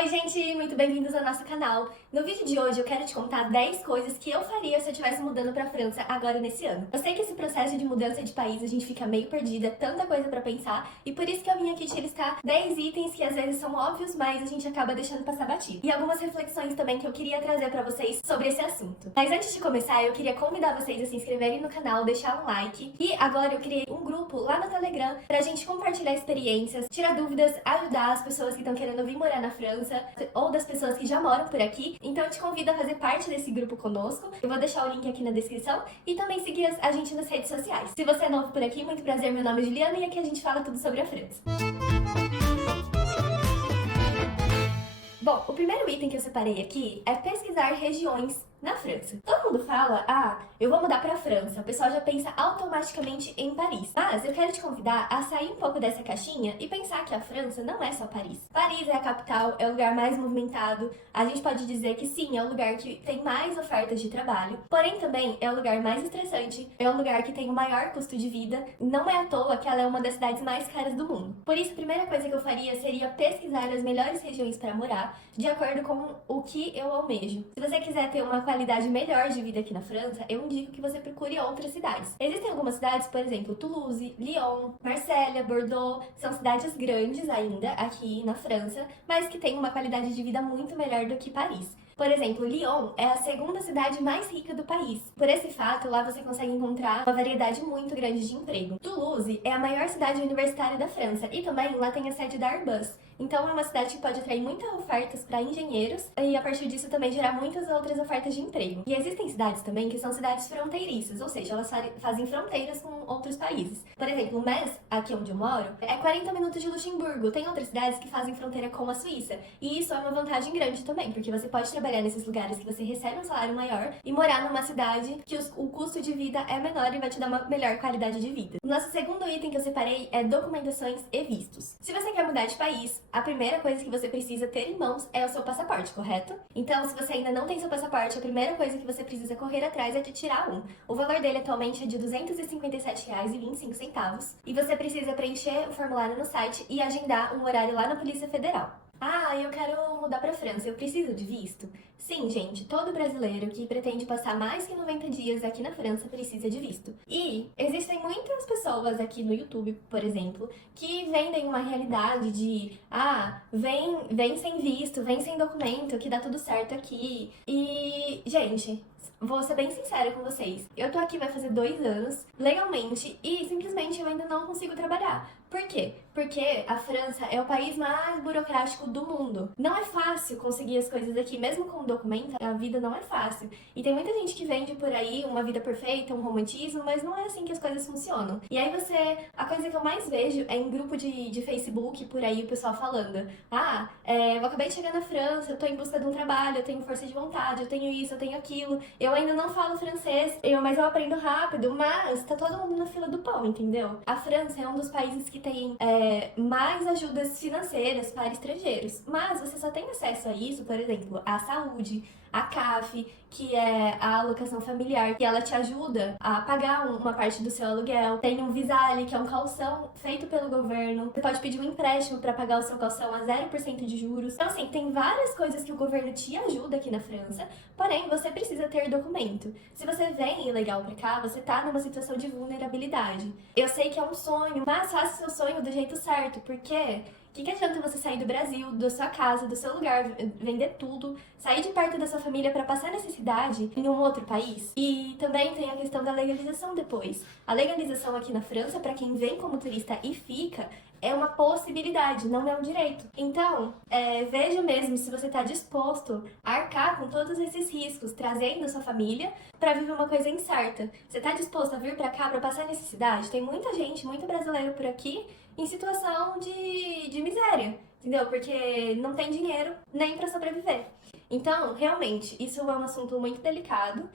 Oi gente, muito bem-vindos ao nosso canal. No vídeo de hoje eu quero te contar 10 coisas que eu faria se eu estivesse mudando pra França agora nesse ano. Eu sei que esse processo de mudança de país a gente fica meio perdida, tanta coisa pra pensar, e por isso que eu vim aqui te listar 10 itens que às vezes são óbvios, mas a gente acaba deixando passar batido. E algumas reflexões também que eu queria trazer pra vocês sobre esse assunto. Mas antes de começar, eu queria convidar vocês a se inscreverem no canal, deixar um like. E agora eu criei um grupo lá no Telegram pra gente compartilhar experiências, tirar dúvidas, ajudar as pessoas que estão querendo vir morar na França, ou das pessoas que já moram por aqui. Então eu te convido a fazer parte desse grupo conosco. Eu vou deixar o link aqui na descrição e também seguir a gente nas redes sociais. Se você é novo por aqui, muito prazer, meu nome é Juliana e aqui a gente fala tudo sobre a França. Bom, o primeiro item que eu separei aqui é pesquisar regiões na França. Todo mundo fala, eu vou mudar pra França. O pessoal já pensa automaticamente em Paris. Mas eu quero te convidar a sair um pouco dessa caixinha e pensar que a França não é só Paris. Paris é a capital, é o lugar mais movimentado. A gente pode dizer que sim, é o lugar que tem mais ofertas de trabalho. Porém, também é o lugar mais estressante, é o lugar que tem o maior custo de vida. Não é à toa que ela é uma das cidades mais caras do mundo. Por isso, a primeira coisa que eu faria seria pesquisar as melhores regiões para morar, de acordo com o que eu almejo. Se você quiser ter uma qualidade melhor de vida aqui na França, eu indico que você procure outras cidades. Existem algumas cidades, por exemplo, Toulouse, Lyon, Marselha, Bordeaux, são cidades grandes ainda aqui na França, mas que têm uma qualidade de vida muito melhor do que Paris. Por exemplo, Lyon é a segunda cidade mais rica do país. Por esse fato, lá você consegue encontrar uma variedade muito grande de emprego. Toulouse é a maior cidade universitária da França e também lá tem a sede da Airbus. Então é uma cidade que pode atrair muitas ofertas para engenheiros e a partir disso também gerar muitas outras ofertas de emprego. E existem cidades também que são cidades fronteiriças, ou seja, elas fazem fronteiras com outros países. Por exemplo, Metz, aqui onde eu moro, é 40 minutos de Luxemburgo. Tem outras cidades que fazem fronteira com a Suíça. E isso é uma vantagem grande também, porque você pode trabalhar nesses lugares que você recebe um salário maior e morar numa cidade que o custo de vida é menor e vai te dar uma melhor qualidade de vida. O nosso segundo item que eu separei é documentações e vistos. Se você quer mudar de país, a primeira coisa que você precisa ter em mãos é o seu passaporte, correto? Então, se você ainda não tem seu passaporte, a primeira coisa que você precisa correr atrás é de tirar um. O valor dele atualmente é de R$ 257,25 e você precisa preencher o formulário no site e agendar um horário lá na Polícia Federal. Eu quero mudar pra França, eu preciso de visto? Sim, gente, todo brasileiro que pretende passar mais que 90 dias aqui na França precisa de visto. E existem muitas pessoas aqui no YouTube, por exemplo, que vendem uma realidade de vem sem visto, vem sem documento, que dá tudo certo aqui. E, gente, vou ser bem sincera com vocês. Eu tô aqui vai fazer 2 anos, legalmente, e simplesmente eu ainda não consigo trabalhar. Por quê? Porque a França é o país mais burocrático do mundo. Não é fácil conseguir as coisas aqui, mesmo com documento, a vida não é fácil. E tem muita gente que vende por aí uma vida perfeita, um romantismo, mas não é assim que as coisas funcionam. E aí a coisa que eu mais vejo é em grupo de Facebook, por aí, o pessoal falando, eu acabei de chegar na França, eu tô em busca de um trabalho, eu tenho força de vontade, eu tenho isso, eu tenho aquilo, eu ainda não falo francês, mas eu aprendo rápido, mas tá todo mundo na fila do pão, entendeu? A França é um dos países que tem mais ajudas financeiras para estrangeiros, mas você só tem acesso a isso, por exemplo, à saúde, a CAF, que é a alocação familiar, que ela te ajuda a pagar uma parte do seu aluguel. Tem um Visale, que é um calção feito pelo governo. Você pode pedir um empréstimo para pagar o seu calção a 0% de juros. Então, assim, tem várias coisas que o governo te ajuda aqui na França, porém, você precisa ter documento. Se você vem ilegal pra cá, você tá numa situação de vulnerabilidade. Eu sei que é um sonho, mas faça seu sonho do jeito certo, porque o que adianta você sair do Brasil, da sua casa, do seu lugar, vender tudo, sair de perto da sua família para passar necessidade em um outro país? E também tem a questão da legalização depois. A legalização aqui na França, para quem vem como turista e fica, é uma possibilidade, não é um direito. Então, veja mesmo se você está disposto a arcar com todos esses riscos, trazendo sua família para viver uma coisa incerta. Você está disposto a vir para cá para passar necessidade? Tem muita gente, muito brasileiro por aqui em situação de miséria, entendeu? Porque não tem dinheiro nem para sobreviver. Então, realmente, isso é um assunto muito delicado,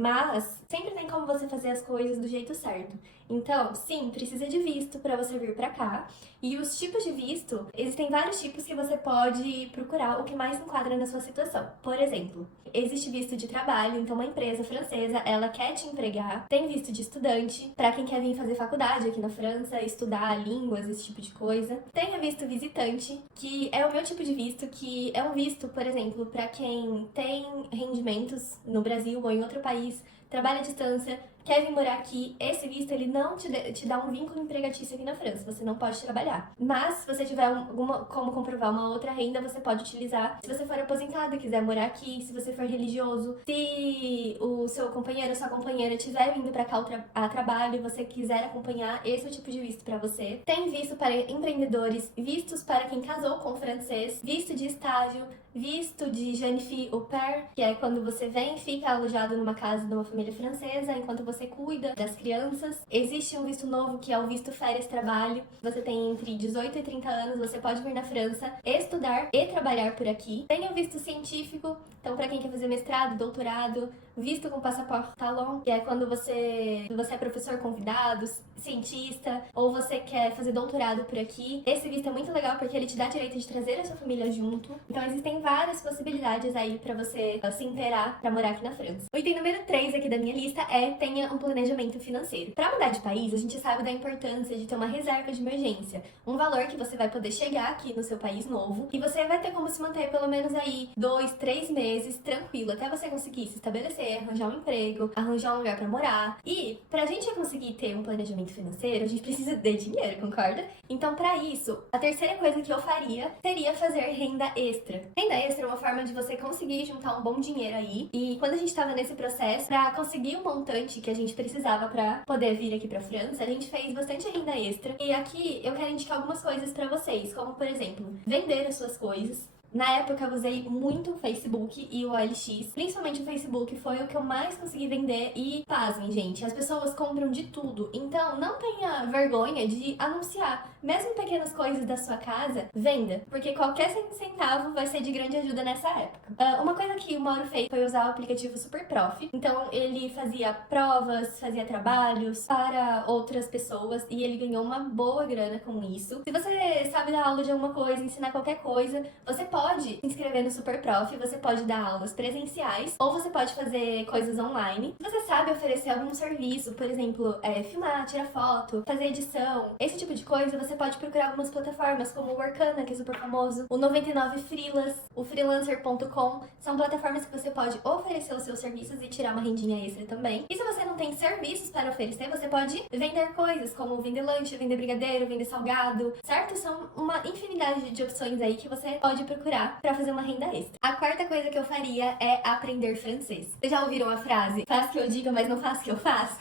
mas sempre tem como você fazer as coisas do jeito certo. Então, sim, precisa de visto para você vir para cá. E os tipos de visto, existem vários tipos que você pode procurar o que mais enquadra na sua situação. Por exemplo, existe visto de trabalho, então uma empresa francesa, ela quer te empregar. Tem visto de estudante, para quem quer vir fazer faculdade aqui na França, estudar línguas, esse tipo de coisa. Tem o visto visitante, que é o meu tipo de visto, que é um visto, por exemplo, para quem tem rendimentos no Brasil ou em outro país, trabalha à distância, quer vir morar aqui. Esse visto, ele não te dá um vínculo empregatício aqui na França, você não pode trabalhar. Mas, se você tiver como comprovar uma outra renda, você pode utilizar. Se você for aposentado e quiser morar aqui, se você for religioso, se o seu companheiro ou sua companheira estiver vindo pra cá a trabalho e você quiser acompanhar, esse é o tipo de visto pra você. Tem visto para empreendedores, vistos para quem casou com francês, visto de estágio, visto de jeune fille au pair, que é quando você vem e fica alojado numa casa de uma família francesa enquanto você cuida das crianças. Existe um visto novo que é o visto férias-trabalho. Você tem entre 18 e 30 anos, você pode vir na França, estudar e trabalhar por aqui. Tem o visto científico, então para quem quer fazer mestrado, doutorado, visto com passaporte talon, que é quando você é professor convidado, cientista, ou você quer fazer doutorado por aqui. Esse visto é muito legal porque ele te dá direito de trazer a sua família junto. Então existem várias possibilidades aí pra você se inteirar pra morar aqui na França. O item número 3 aqui da minha lista é: tenha um planejamento financeiro. Pra mudar de país, a gente sabe da importância de ter uma reserva de emergência, um valor que você vai poder chegar aqui no seu país novo e você vai ter como se manter pelo menos aí 2, 3 meses tranquilo, até você conseguir se estabelecer, arranjar um emprego, arranjar um lugar pra morar. E pra gente conseguir ter um planejamento financeiro, a gente precisa de dinheiro, concorda? Então, pra isso, a terceira coisa que eu faria seria fazer renda extra. Renda extra é uma forma de você conseguir juntar um bom dinheiro aí. E quando a gente tava nesse processo, pra conseguir o montante que a gente precisava pra poder vir aqui pra França, a gente fez bastante renda extra. E aqui eu quero indicar algumas coisas pra vocês, como por exemplo, vender as suas coisas. Na época eu usei muito o Facebook e o OLX, principalmente o Facebook foi o que eu mais consegui vender e, pasmem, gente, as pessoas compram de tudo, então não tenha vergonha de anunciar, mesmo pequenas coisas da sua casa, venda, porque qualquer centavo vai ser de grande ajuda nessa época. Uma coisa que o Mauro fez foi usar o aplicativo Superprof, então ele fazia provas, fazia trabalhos para outras pessoas e ele ganhou uma boa grana com isso. Se você sabe dar aula de alguma coisa, ensinar qualquer coisa, você pode se inscrever no Superprof, você pode dar aulas presenciais ou você pode fazer coisas online. Se você sabe oferecer algum serviço, por exemplo, filmar, tirar foto, fazer edição, esse tipo de coisa, você pode procurar algumas plataformas como o Workana, que é super famoso, o 99 Freelas, o freelancer.com, são plataformas que você pode oferecer os seus serviços e tirar uma rendinha extra também. E se você não tem serviços para oferecer, você pode vender coisas como vender lanche, vender brigadeiro, vender salgado, certo? São uma infinidade de opções aí que você pode procurar para fazer uma renda extra. A quarta coisa que eu faria é aprender francês. Vocês já ouviram a frase? Faz o que eu diga, mas não faço o que eu faço?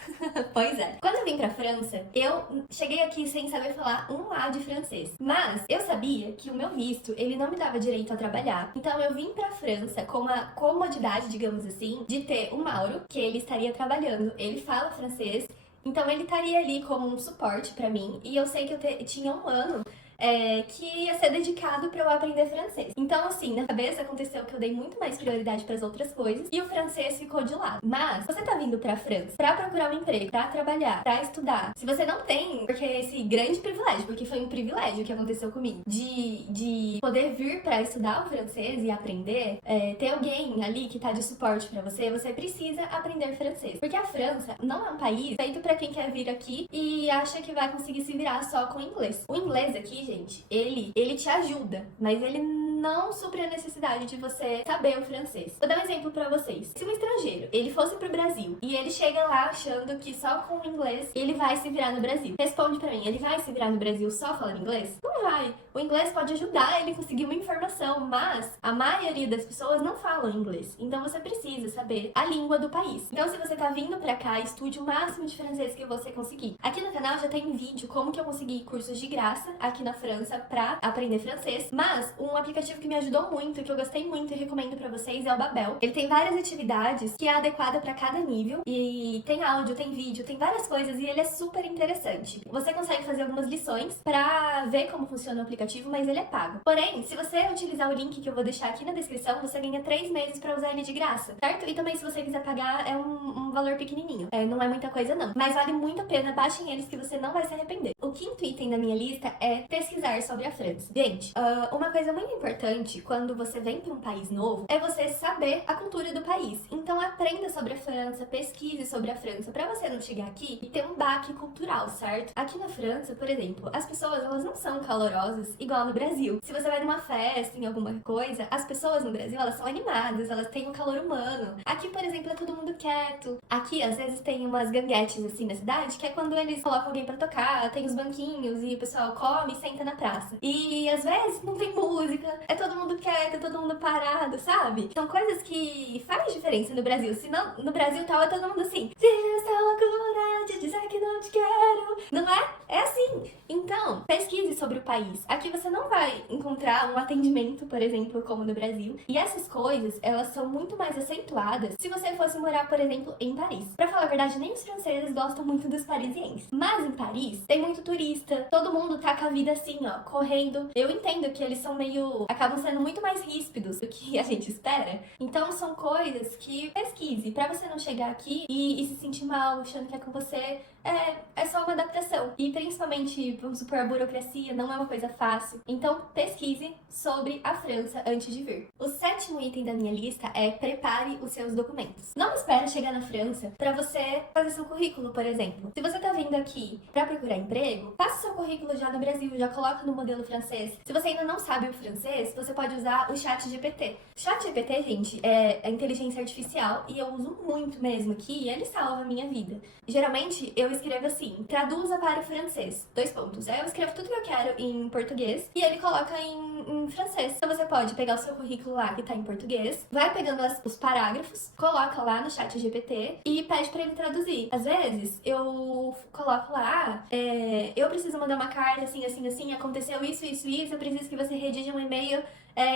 Pois é. Quando eu vim pra França, eu cheguei aqui sem saber falar um A de francês. Mas eu sabia que o meu visto, ele não me dava direito a trabalhar. Então eu vim pra França com a comodidade, digamos assim, de ter o Mauro, que ele estaria trabalhando. Ele fala francês, então ele estaria ali como um suporte pra mim. E eu sei que eu tinha um ano que ia ser dedicado pra eu aprender francês. Então, assim, na cabeça aconteceu que eu dei muito mais prioridade pras outras coisas e o francês ficou de lado. Mas, você tá vindo pra França pra procurar um emprego, pra trabalhar, pra estudar. Se você não tem, porque é esse grande privilégio, porque foi um privilégio que aconteceu comigo, de poder vir pra estudar o francês e aprender, ter alguém ali que tá de suporte pra você, você precisa aprender francês. Porque a França não é um país feito pra quem quer vir aqui e acha que vai conseguir se virar só com inglês. O inglês aqui, gente, ele te ajuda, mas ele não supre a necessidade de você saber o francês. Vou dar um exemplo pra vocês. Se um estrangeiro, ele fosse pro Brasil e ele chega lá achando que só com o inglês ele vai se virar no Brasil. Responde pra mim, ele vai se virar no Brasil só falando inglês? Não vai. O inglês pode ajudar ele a conseguir uma informação, mas a maioria das pessoas não falam inglês. Então você precisa saber a língua do país. Então se você tá vindo pra cá, estude o máximo de francês que você conseguir. Aqui no canal já tem um vídeo como que eu consegui cursos de graça aqui na França pra aprender francês, mas um aplicativo aplicativo que me ajudou muito, que eu gostei muito e recomendo pra vocês é o Babel. Ele tem várias atividades que é adequada pra cada nível e tem áudio, tem vídeo, tem várias coisas e ele é super interessante. Você consegue fazer algumas lições pra ver como funciona o aplicativo, mas ele é pago. Porém, se você utilizar o link que eu vou deixar aqui na descrição, você ganha 3 meses pra usar ele de graça, certo? E também se você quiser pagar é um valor pequenininho, não é muita coisa não. Mas vale muito a pena, baixem eles que você não vai se arrepender. O quinto item da minha lista é pesquisar sobre a França. Gente, uma coisa muito importante quando você vem para um país novo é você saber a cultura do país. Então aprenda sobre a França, pesquise sobre a França, para você não chegar aqui e ter um baque cultural, certo? Aqui na França, por exemplo, as pessoas elas não são calorosas igual no Brasil. Se você vai numa festa, em alguma coisa, as pessoas no Brasil elas são animadas, elas têm o calor humano. Aqui, por exemplo, é todo mundo quieto. Aqui, às vezes, tem umas ganguetes assim na cidade, que é quando eles colocam alguém pra tocar, tem os banquinhos e o pessoal come e senta na praça. E às vezes não tem música, é todo mundo quieto, é todo mundo parado, sabe? São coisas que fazem diferença no Brasil. Senão, no Brasil tava todo mundo assim, se essa loucura de dizer que não te quero, não é? É assim. Então, pesquise sobre o país. Aqui você não vai encontrar um atendimento, por exemplo, como no Brasil. E essas coisas, elas são muito mais acentuadas se você fosse morar, por exemplo, em Paris. Pra falar a verdade, nem os franceses gostam muito dos parisienses. Mas em Paris, tem muito turista, todo mundo tá com a vida assim, ó, correndo. Eu entendo que eles são meio... acabam sendo muito mais ríspidos do que a gente espera. Então, são coisas que pesquise, pra você não chegar aqui e se sentir mal, achando que é com você. É só uma adaptação. E principalmente, vamos supor, a burocracia não é uma coisa fácil. Então, pesquise sobre a França antes de vir. O sétimo item da minha lista é prepare os seus documentos. Não espere chegar na França para você fazer seu currículo, por exemplo. Se você tá vindo aqui para procurar emprego, faça seu currículo já no Brasil, já coloca no modelo francês. Se você ainda não sabe o francês, você pode usar o ChatGPT. ChatGPT, gente, é a inteligência artificial e eu uso muito mesmo aqui e ele salva a minha vida. Geralmente, eu escrevo assim, traduza para o francês, 2 pontos. Aí eu escrevo tudo que eu quero em português e ele coloca em francês. Então você pode pegar o seu currículo lá que tá em português, vai pegando os parágrafos, coloca lá no chat GPT e pede pra ele traduzir. Às vezes, eu coloco lá, eu preciso mandar uma carta assim, assim, assim, aconteceu isso, isso, isso, eu preciso que você redija um e-mail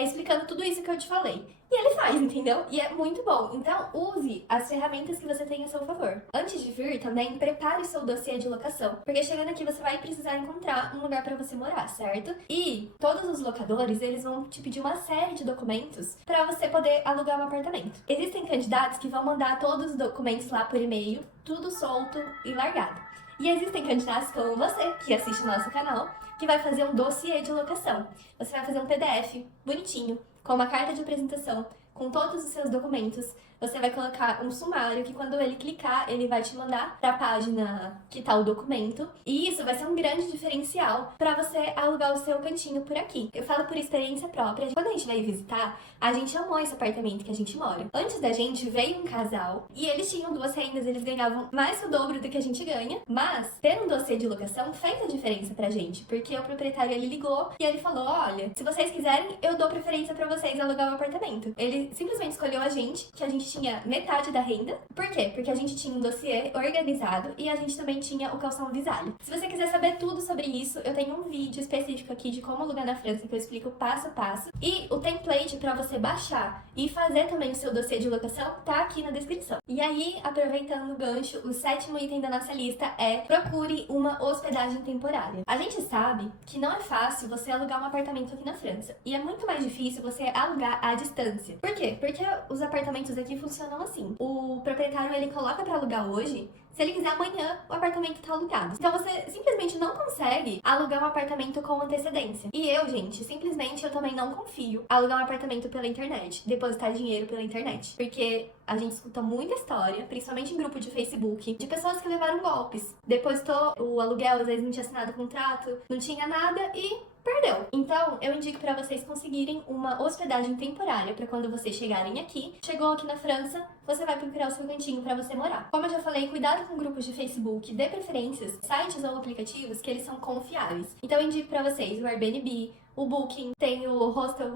explicando tudo isso que eu te falei. E ele faz, entendeu? E é muito bom. Então, use as ferramentas que você tem a seu favor. Antes de vir, também, prepare seu dossiê de locação. Porque chegando aqui, você vai precisar encontrar um lugar pra você morar, certo? E todos os locadores, eles vão te pedir uma série de documentos pra você poder alugar um apartamento. Existem candidatos que vão mandar todos os documentos lá por e-mail, tudo solto e largado. E existem candidatos como você, que assiste o nosso canal, que vai fazer um dossiê de locação. Você vai fazer um PDF bonitinho, com uma carta de apresentação, com todos os seus documentos. Você vai colocar um sumário que quando ele clicar, ele vai te mandar para a página que tá o documento. E isso vai ser um grande diferencial para você alugar o seu cantinho por aqui. Eu falo por experiência própria. Quando a gente vai visitar, a gente amou esse apartamento que a gente mora. Antes da gente, veio um casal e eles tinham 2 rendas, eles ganhavam mais que o dobro do que a gente ganha. Mas, ter um dossiê de locação fez a diferença pra gente, porque o proprietário, ele ligou e ele falou, olha, se vocês quiserem, eu dou preferência pra vocês alugar o apartamento. Ele simplesmente escolheu a gente, que a gente tinha metade da renda. Por quê? Porque a gente tinha um dossiê organizado e a gente também tinha o calção visário. Se você quiser saber tudo sobre isso, eu tenho um vídeo específico aqui de como alugar na França, que eu explico passo a passo. E o template pra você baixar e fazer também o seu dossiê de locação tá aqui na descrição. E aí, aproveitando o gancho, o 7º item da nossa lista é procure uma hospedagem temporária. A gente sabe que não é fácil você alugar um apartamento aqui na França. E é muito mais difícil você alugar à distância. Por quê? Porque os apartamentos aqui funcionam assim. O proprietário, ele coloca pra alugar hoje. Se ele quiser amanhã, o apartamento tá alugado. Então você simplesmente não consegue alugar um apartamento com antecedência. E eu, gente, simplesmente eu também não confio alugar um apartamento pela internet, depositar dinheiro pela internet. Porque a gente escuta muita história, principalmente em grupo de Facebook, de pessoas que levaram golpes. Depositou o aluguel, às vezes não tinha assinado contrato, não tinha nada e perdeu. Então, eu indico pra vocês conseguirem uma hospedagem temporária pra quando vocês chegarem aqui. Chegou aqui na França, você vai procurar o seu cantinho pra você morar. Como eu já falei, cuidado com grupos de Facebook, dê preferências, sites ou aplicativos que eles são confiáveis. Então, eu indico pra vocês o Airbnb, o Booking, tem o Hostel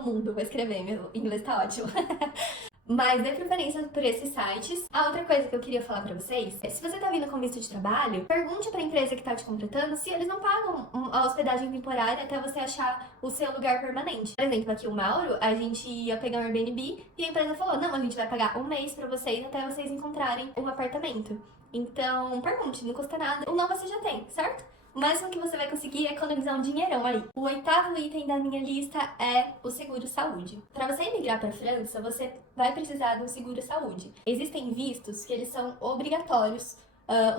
Mundo, vou escrever, meu inglês tá ótimo. Mas dê preferência por esses sites. A outra coisa que eu queria falar pra vocês é, se você tá vindo com visto de trabalho, pergunte pra empresa que tá te contratando se eles não pagam a hospedagem temporária até você achar o seu lugar permanente. Por exemplo, aqui o Mauro, a gente ia pegar um Airbnb e a empresa falou, não, a gente vai pagar um mês pra vocês até vocês encontrarem um apartamento. Então, pergunte, não custa nada. O não você já tem, certo? O máximo que você vai conseguir é economizar um dinheirão aí. O 8º item da minha lista é o seguro saúde. Para você emigrar para a França, você vai precisar de um seguro saúde. Existem vistos que eles são obrigatórios,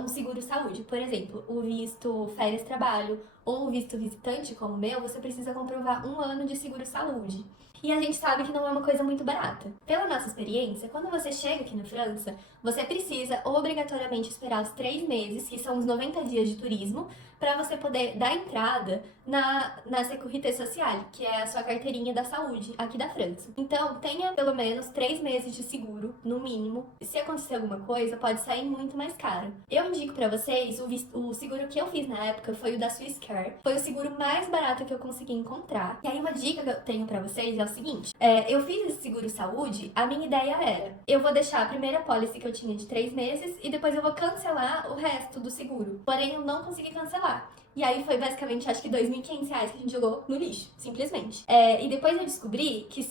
um seguro saúde. Por exemplo, o visto férias-trabalho ou o visto visitante, como o meu, você precisa comprovar 1 ano de seguro saúde. E a gente sabe que não é uma coisa muito barata. Pela nossa experiência, quando você chega aqui na França, você precisa obrigatoriamente esperar os 3 meses, que são os 90 dias de turismo, para você poder dar entrada na Sécurité Sociale, que é a sua carteirinha da saúde aqui da França. Então, tenha pelo menos 3 meses de seguro, no mínimo. Se acontecer alguma coisa, pode sair muito mais caro. Eu indico para vocês, o seguro que eu fiz na época foi o da Swisscare. Foi o seguro mais barato que eu consegui encontrar. E aí, uma dica que eu tenho para vocês é o seguinte. Eu fiz esse seguro saúde, a minha ideia era, eu vou deixar a primeira pólice que eu tinha de 3 meses e depois eu vou cancelar o resto do seguro. Porém, eu não consegui cancelar. E aí foi basicamente, acho que R$2.500 que a gente jogou no lixo, simplesmente. E depois eu descobri que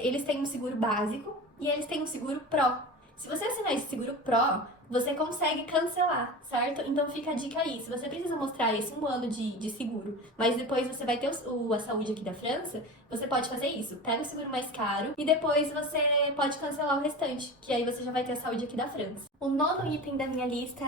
eles têm um seguro básico e eles têm um seguro Pro. Se você assinar esse seguro Pro, você consegue cancelar, certo? Então fica a dica aí, se você precisa mostrar esse 1 ano de seguro, mas depois você vai ter a saúde aqui da França, você pode fazer isso. Pega o seguro mais caro e depois você pode cancelar o restante, que aí você já vai ter a saúde aqui da França. O 9º item da minha lista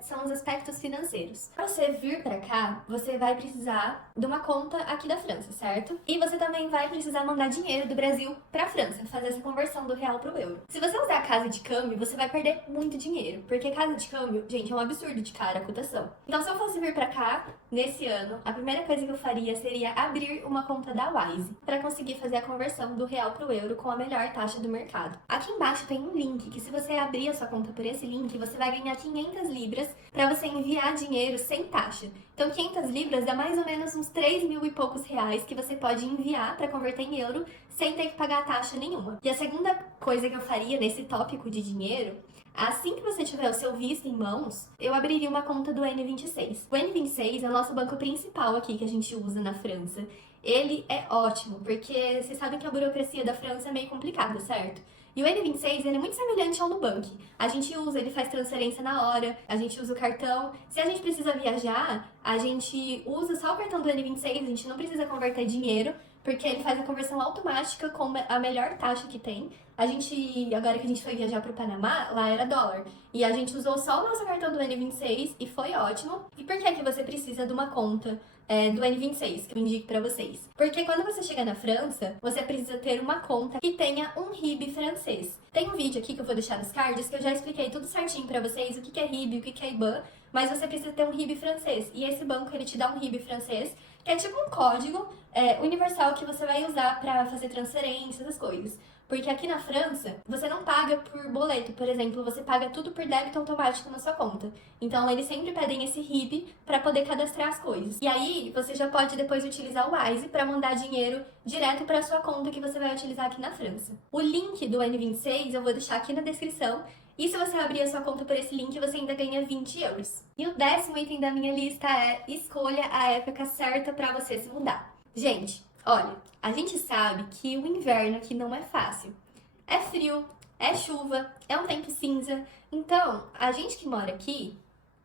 são os aspectos financeiros. Para você vir para cá, você vai precisar de uma conta aqui da França, certo? E você também vai precisar mandar dinheiro do Brasil para a França, fazer essa conversão do real pro euro. Se você usar a casa de câmbio, você vai perder muito dinheiro, porque casa de câmbio, gente, é um absurdo de cara a cotação. Então, se eu fosse vir para cá nesse ano, a primeira coisa que eu faria seria abrir uma conta da Wise para conseguir fazer a conversão do real pro euro com a melhor taxa do mercado. Aqui embaixo tem um link que, se você abrir a sua conta por esse link, você vai ganhar 500 libras para você enviar dinheiro sem taxa. Então, 500 libras dá mais ou menos uns 3.000 e poucos reais que você pode enviar para converter em euro sem ter que pagar taxa nenhuma. E a segunda coisa que eu faria nesse tópico de dinheiro, assim que você tiver o seu visto em mãos, eu abriria uma conta do N26. O N26 é o nosso banco principal aqui que a gente usa na França. Ele é ótimo, porque vocês sabem que a burocracia da França é meio complicada, certo? E o N26, ele é muito semelhante ao Nubank. A gente usa, ele faz transferência na hora, a gente usa o cartão. Se a gente precisa viajar, a gente usa só o cartão do N26, a gente não precisa converter dinheiro, porque ele faz a conversão automática com a melhor taxa que tem. Agora que a gente foi viajar pro Panamá, lá era dólar. E a gente usou só o nosso cartão do N26 e foi ótimo. E por que você precisa de uma conta do N26, que eu indico pra vocês? Porque quando você chega na França, você precisa ter uma conta que tenha um RIB francês. Tem um vídeo aqui que eu vou deixar nos cards que eu já expliquei tudo certinho pra vocês, o que é RIB, o que é IBAN, mas você precisa ter um RIB francês. E esse banco, ele te dá um RIB francês, que é tipo um código universal que você vai usar pra fazer transferências, essas coisas. Porque aqui na França, você não paga por boleto, por exemplo, você paga tudo por débito automático na sua conta. Então, eles sempre pedem esse RIB para poder cadastrar as coisas. E aí, você já pode depois utilizar o Wise para mandar dinheiro direto para sua conta que você vai utilizar aqui na França. O link do N26 eu vou deixar aqui na descrição. E se você abrir a sua conta por esse link, você ainda ganha 20 euros. E o 10º item da minha lista é: escolha a época certa para você se mudar. Gente, olha, a gente sabe que o inverno aqui não é fácil. É frio, é chuva, é um tempo cinza. Então, a gente que mora aqui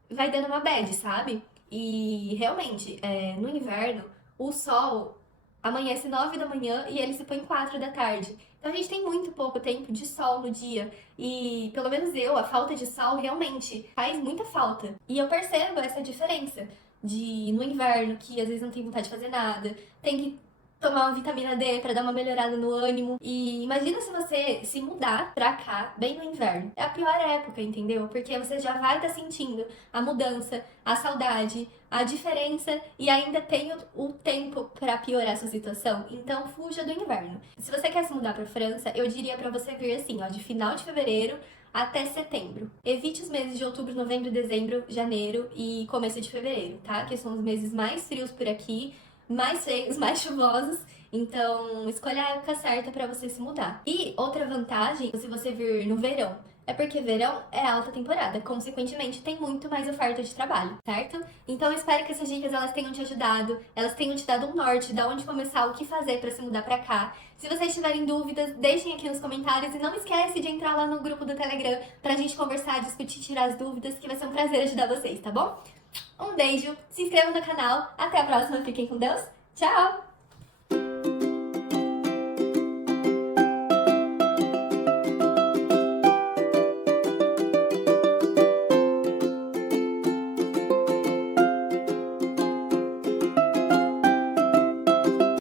vai dando uma bad, sabe? E realmente, no inverno, o sol amanhece 9 da manhã e ele se põe 4 da tarde. Então a gente tem muito pouco tempo de sol no dia. E pelo menos a falta de sol realmente faz muita falta. E eu percebo essa diferença no inverno, que às vezes não tem vontade de fazer nada, tem que tomar uma vitamina D pra dar uma melhorada no ânimo. E imagina se você se mudar pra cá, bem no inverno. É a pior época, entendeu? Porque você já vai estar sentindo a mudança, a saudade, a diferença e ainda tem o tempo pra piorar essa situação. Então, fuja do inverno. Se você quer se mudar pra França, eu diria pra você vir assim, ó, de final de fevereiro até setembro. Evite os meses de outubro, novembro, dezembro, janeiro e começo de fevereiro, tá? Que são os meses mais frios por aqui, mais feios, mais chuvosos. Então, escolha a época certa pra você se mudar. E outra vantagem, se você vir no verão, é porque verão é alta temporada, consequentemente tem muito mais oferta de trabalho, certo? Então eu espero que essas dicas elas tenham te ajudado, elas tenham te dado um norte de onde começar, o que fazer pra se mudar pra cá. Se vocês tiverem dúvidas, deixem aqui nos comentários e não esquece de entrar lá no grupo do Telegram pra gente conversar, discutir, tirar as dúvidas, que vai ser um prazer ajudar vocês, tá bom? Um beijo, se inscrevam no canal, até a próxima, fiquem com Deus, tchau!